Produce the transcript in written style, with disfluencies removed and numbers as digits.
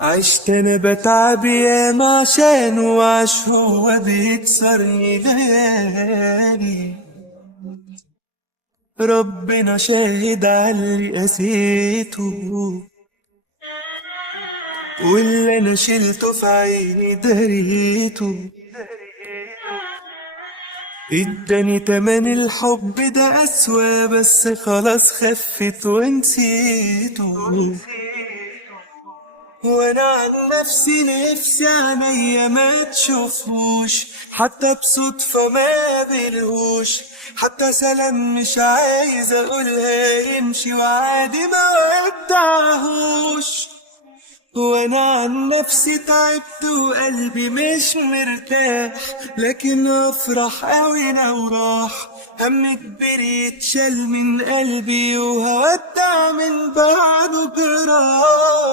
عشت انا بتعب ياما عشان وعش هو بيكسرني ليالي. ربنا شاهد على اللي قسيته، واللي انا شلته في عيني دريته. اداني تمن الحب ده اسوأ، بس خلاص خفت ونسيته. وانا عن نفسي نفسي عينيا ما تشوفوش، حتى بصدفة ما بلهوش، حتى سلام مش عايز اقولها يمشي وعادي ما ودعهوش. وانا عن نفسي تعبت وقلبي مش مرتاح، لكن افرح اوي لو راح. هم كبير يتشال من قلبي وهودع من بعده جراح.